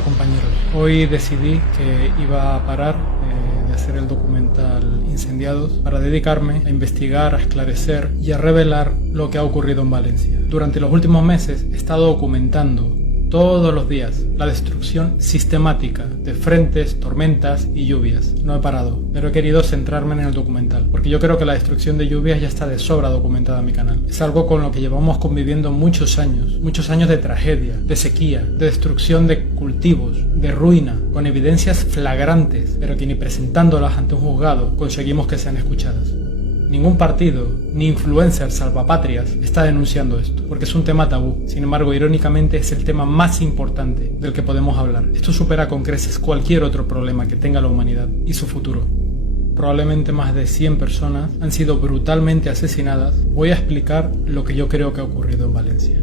Hola compañeros, hoy decidí que iba a parar de hacer el documental Incendiados para dedicarme a investigar, a esclarecer y a revelar lo que ha ocurrido en Valencia. Durante los últimos meses he estado documentando todos los días la destrucción sistemática de frentes, tormentas y lluvias. No he parado, pero he querido centrarme en el documental, porque yo creo que la destrucción de lluvias ya está de sobra documentada en mi canal. Es algo con lo que llevamos conviviendo muchos años de tragedia, de sequía, de destrucción de cultivos, de ruina, con evidencias flagrantes, pero que ni presentándolas ante un juzgado conseguimos que sean escuchadas. Ningún partido, ni influencer salvapatrias está denunciando esto, porque es un tema tabú. Sin embargo, irónicamente es el tema más importante del que podemos hablar. Esto supera con creces cualquier otro problema que tenga la humanidad y su futuro. Probablemente más de 100 personas han sido brutalmente asesinadas. Voy a explicar lo que yo creo que ha ocurrido en Valencia.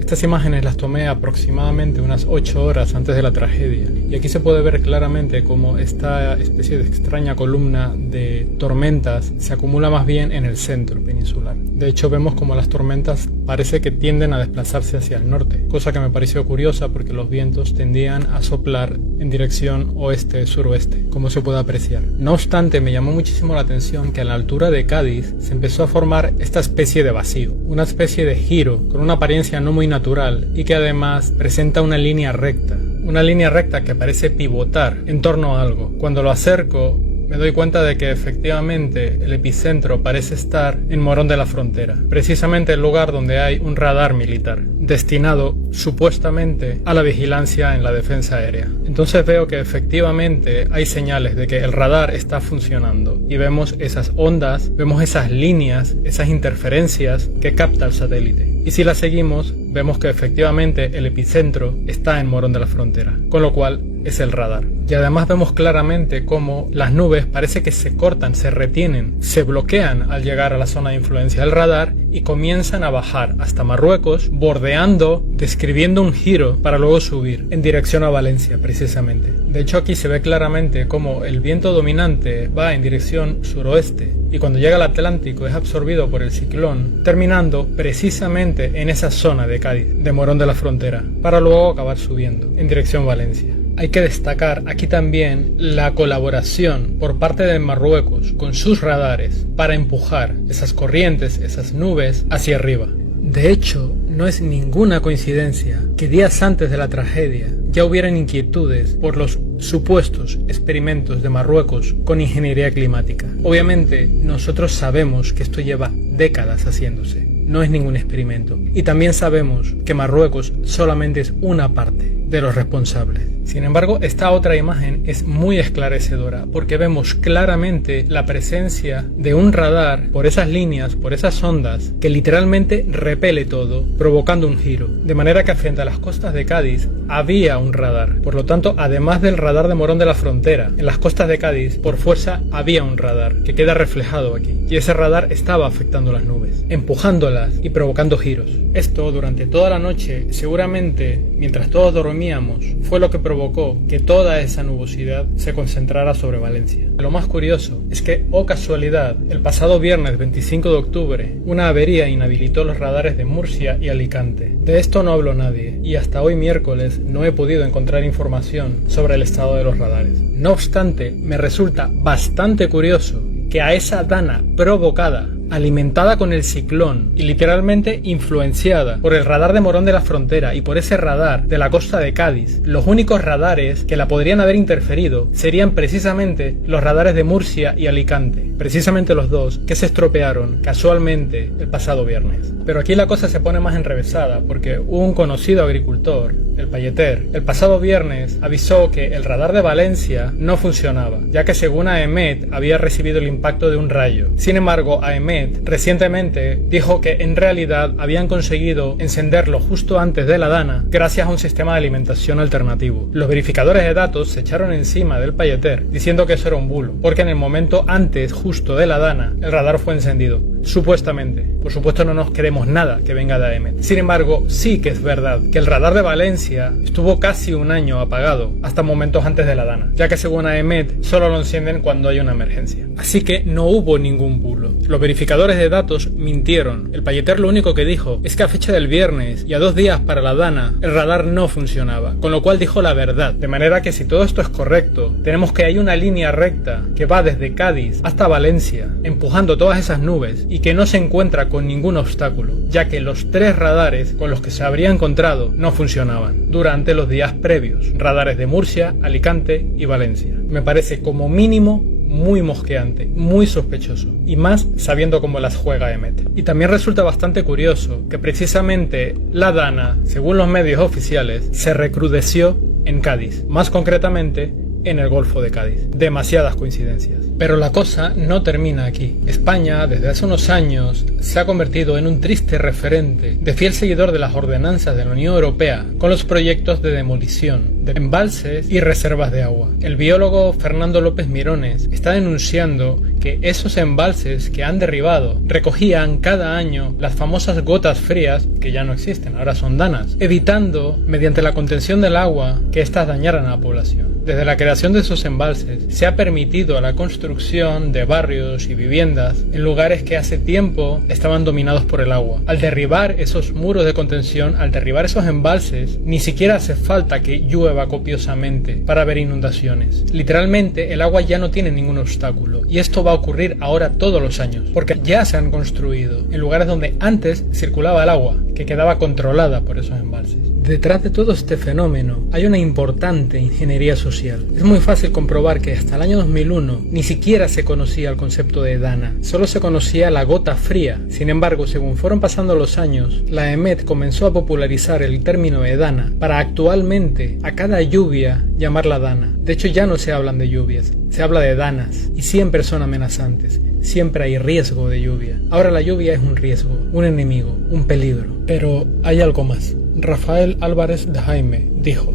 Estas imágenes las tomé aproximadamente unas 8 horas antes de la tragedia, y aquí se puede ver claramente cómo esta especie de extraña columna de tormentas se acumula más bien en el centro peninsular. De hecho, vemos como las tormentas parece que tienden a desplazarse hacia el norte, cosa que me pareció curiosa porque los vientos tendían a soplar en dirección oeste-suroeste, como se puede apreciar. No obstante, me llamó muchísimo la atención que a la altura de Cádiz se empezó a formar esta especie de vacío, una especie de giro con una apariencia no muy natural y que además presenta una línea recta que parece pivotar en torno a algo. Cuando lo acerco me doy cuenta de que efectivamente el epicentro parece estar en Morón de la Frontera, precisamente el lugar donde hay un radar militar, destinado supuestamente a la vigilancia en la defensa aérea. Entonces veo que efectivamente hay señales de que el radar está funcionando y vemos esas ondas, vemos esas líneas, esas interferencias que capta el satélite. Y si la seguimos, vemos que efectivamente el epicentro está en Morón de la Frontera, con lo cual es el radar. Y además vemos claramente cómo las nubes parece que se cortan, se retienen, se bloquean al llegar a la zona de influencia del radar y comienzan a bajar hasta Marruecos, bordeando, describiendo un giro para luego subir en dirección a Valencia precisamente. De hecho, aquí se ve claramente cómo el viento dominante va en dirección suroeste y cuando llega al Atlántico es absorbido por el ciclón, terminando precisamente en esa zona de Cádiz, de Morón de la Frontera, para luego acabar subiendo en dirección Valencia. Hay que destacar aquí también la colaboración por parte de Marruecos con sus radares para empujar esas corrientes, esas nubes hacia arriba. De hecho, no es ninguna coincidencia que días antes de la tragedia ya hubieran inquietudes por los supuestos experimentos de Marruecos con ingeniería climática. Obviamente, nosotros sabemos que esto lleva décadas haciéndose. No es ningún experimento. Y también sabemos que Marruecos solamente es una parte de los responsables. Sin embargo, esta otra imagen es muy esclarecedora porque vemos claramente la presencia de un radar por esas líneas, por esas ondas, que literalmente repele todo, provocando un giro. De manera que frente a las costas de Cádiz había un radar. Por lo tanto, además del radar de Morón de la Frontera, en las costas de Cádiz, por fuerza, había un radar que queda reflejado aquí. Y ese radar estaba afectando las nubes, empujándolas y provocando giros. Esto, durante toda la noche, seguramente, mientras todos dormíamos, fue lo que provocó que toda esa nubosidad se concentrara sobre Valencia. Lo más curioso es que, oh casualidad, el pasado viernes 25 de octubre, una avería inhabilitó los radares de Murcia y Alicante. De esto no habló nadie, y hasta hoy miércoles no he podido encontrar información sobre el estado de los radares. No obstante, me resulta bastante curioso que a esa dana provocada, alimentada con el ciclón y literalmente influenciada por el radar de Morón de la Frontera y por ese radar de la costa de Cádiz, los únicos radares que la podrían haber interferido serían precisamente los radares de Murcia y Alicante, precisamente los dos que se estropearon casualmente el pasado viernes. Pero aquí la cosa se pone más enrevesada porque un conocido agricultor, el Payeter, el pasado viernes avisó que el radar de Valencia no funcionaba, ya que según AEMET había recibido el impacto de un rayo. Sin embargo, AEMET recientemente dijo que en realidad habían conseguido encenderlo justo antes de la dana gracias a un sistema de alimentación alternativo. Los verificadores de datos se echaron encima del Payeter diciendo que eso era un bulo, porque en el momento antes justo de la dana el radar fue encendido, supuestamente. Por supuesto no nos creemos nada que venga de AEMET. Sin embargo, sí que es verdad que el radar de Valencia estuvo casi un año apagado hasta momentos antes de la dana, ya que según AEMET solo lo encienden cuando hay una emergencia. Así que no hubo ningún bulo. Los verificadores verificadores de datos mintieron. El Payeter lo único que dijo es que a fecha del viernes y a 2 días para la Dana, el radar no funcionaba, con lo cual dijo la verdad. De manera que si todo esto es correcto, tenemos que hay una línea recta que va desde Cádiz hasta Valencia, empujando todas esas nubes y que no se encuentra con ningún obstáculo, ya que los 3 radares con los que se habría encontrado no funcionaban durante los días previos, radares de Murcia, Alicante y Valencia. Me parece como mínimo muy mosqueante, muy sospechoso, y más sabiendo cómo las juega EMET. Y también resulta bastante curioso que precisamente la Dana, según los medios oficiales, se recrudeció en Cádiz, más concretamente en el Golfo de Cádiz. Demasiadas coincidencias. Pero la cosa no termina aquí. España, desde hace unos años, se ha convertido en un triste referente de fiel seguidor de las ordenanzas de la Unión Europea con los proyectos de demolición de embalses y reservas de agua. El biólogo Fernando López Mirones está denunciando que esos embalses que han derribado recogían cada año las famosas gotas frías, que ya no existen, ahora son danas, evitando, mediante la contención del agua, que éstas dañaran a la población. Desde la creación de esos embalses se ha permitido la construcción de barrios y viviendas en lugares que hace tiempo estaban dominados por el agua. Al derribar esos muros de contención, al derribar esos embalses, ni siquiera hace falta que llueva copiosamente para ver inundaciones. Literalmente el agua ya no tiene ningún obstáculo, y esto va a ocurrir ahora todos los años, porque ya se han construido en lugares donde antes circulaba el agua, que quedaba controlada por esos embalses. Detrás de todo este fenómeno hay una importante ingeniería social. Es muy fácil comprobar que hasta el año 2001 ni siquiera se conocía el concepto de Dana, solo se conocía la gota fría. Sin embargo, según fueron pasando los años, la EMET comenzó a popularizar el término de Dana para actualmente a cada lluvia llamarla Dana. De hecho, ya no se hablan de lluvias, se habla de danas, y siempre son amenazantes. Siempre hay riesgo de lluvia. Ahora la lluvia es un riesgo, un enemigo, un peligro. Pero hay algo más. Rafael Álvarez de Jaime dijo: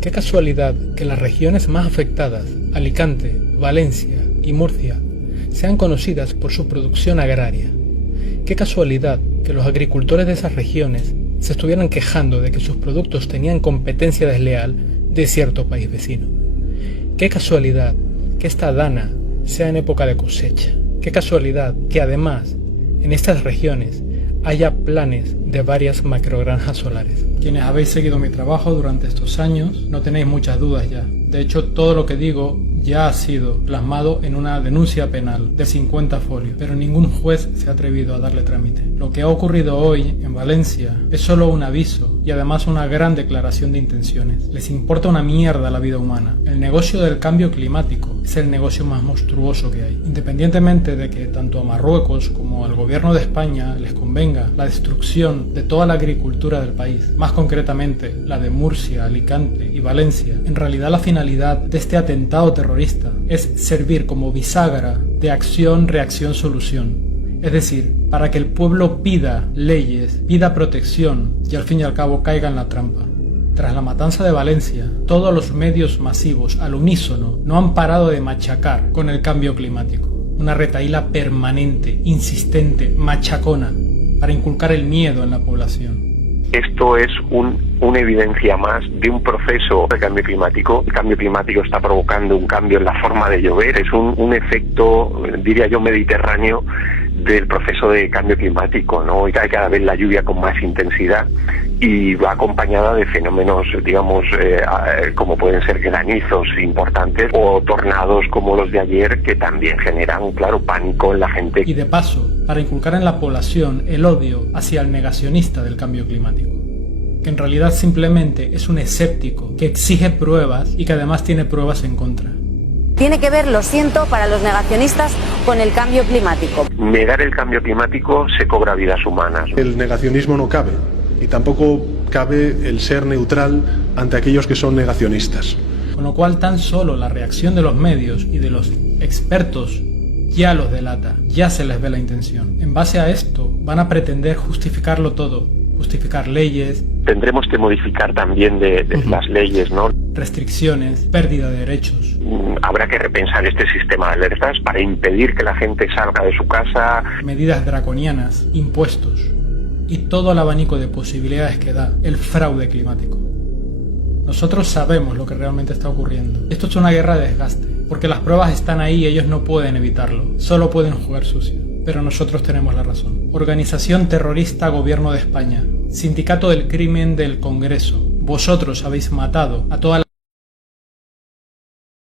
qué casualidad que las regiones más afectadas, Alicante, Valencia y Murcia, sean conocidas por su producción agraria. Qué casualidad que los agricultores de esas regiones se estuvieran quejando de que sus productos tenían competencia desleal de cierto país vecino. Qué casualidad que esta Dana sea en época de cosecha. Qué casualidad que además en estas regiones haya planes de varias macrogranjas solares. Quienes habéis seguido mi trabajo durante estos años no tenéis muchas dudas ya. De hecho, todo lo que digo ya ha sido plasmado en una denuncia penal de 50 folios, pero ningún juez se ha atrevido a darle trámite. Lo que ha ocurrido hoy en Valencia es solo un aviso y además una gran declaración de intenciones. Les importa una mierda la vida humana. El negocio del cambio climático es el negocio más monstruoso que hay. Independientemente de que tanto a Marruecos como al gobierno de España les convenga la destrucción de toda la agricultura del país, más concretamente la de Murcia, Alicante y Valencia, en realidad la finalidad de este atentado terrorista es servir como bisagra de acción, reacción, solución. Es decir, para que el pueblo pida leyes, pida protección y al fin y al cabo caiga en la trampa. Tras la matanza de Valencia, todos los medios masivos al unísono no han parado de machacar con el cambio climático. Una retahíla permanente, insistente, machacona, para inculcar el miedo en la población. Esto es una evidencia más de un proceso de cambio climático. El cambio climático está provocando un cambio en la forma de llover. Es un efecto, diría yo, mediterráneo del proceso de cambio climático, ¿no? Y cae cada vez la lluvia con más intensidad y va acompañada de fenómenos, digamos, como pueden ser granizos importantes o tornados como los de ayer, que también generan, claro, pánico en la gente. Y de paso, para inculcar en la población el odio hacia el negacionista del cambio climático, que en realidad simplemente es un escéptico que exige pruebas y que además tiene pruebas en contra. Tiene que ver, lo siento, para los negacionistas con el cambio climático. Negar el cambio climático se cobra vidas humanas. El negacionismo no cabe y tampoco cabe el ser neutral ante aquellos que son negacionistas. Con lo cual tan solo la reacción de los medios y de los expertos ya los delata, ya se les ve la intención. En base a esto van a pretender justificarlo todo, justificar leyes. Tendremos que modificar también de las leyes, ¿no? Restricciones, pérdida de derechos. Habrá que repensar este sistema de alertas para impedir que la gente salga de su casa. Medidas draconianas, impuestos y todo el abanico de posibilidades que da el fraude climático. Nosotros sabemos lo que realmente está ocurriendo. Esto es una guerra de desgaste, porque las pruebas están ahí y ellos no pueden evitarlo, solo pueden jugar sucio. pero nosotros tenemos la razón. Organización terrorista Gobierno de España. Sindicato del Crimen del Congreso. Vosotros habéis matado a toda la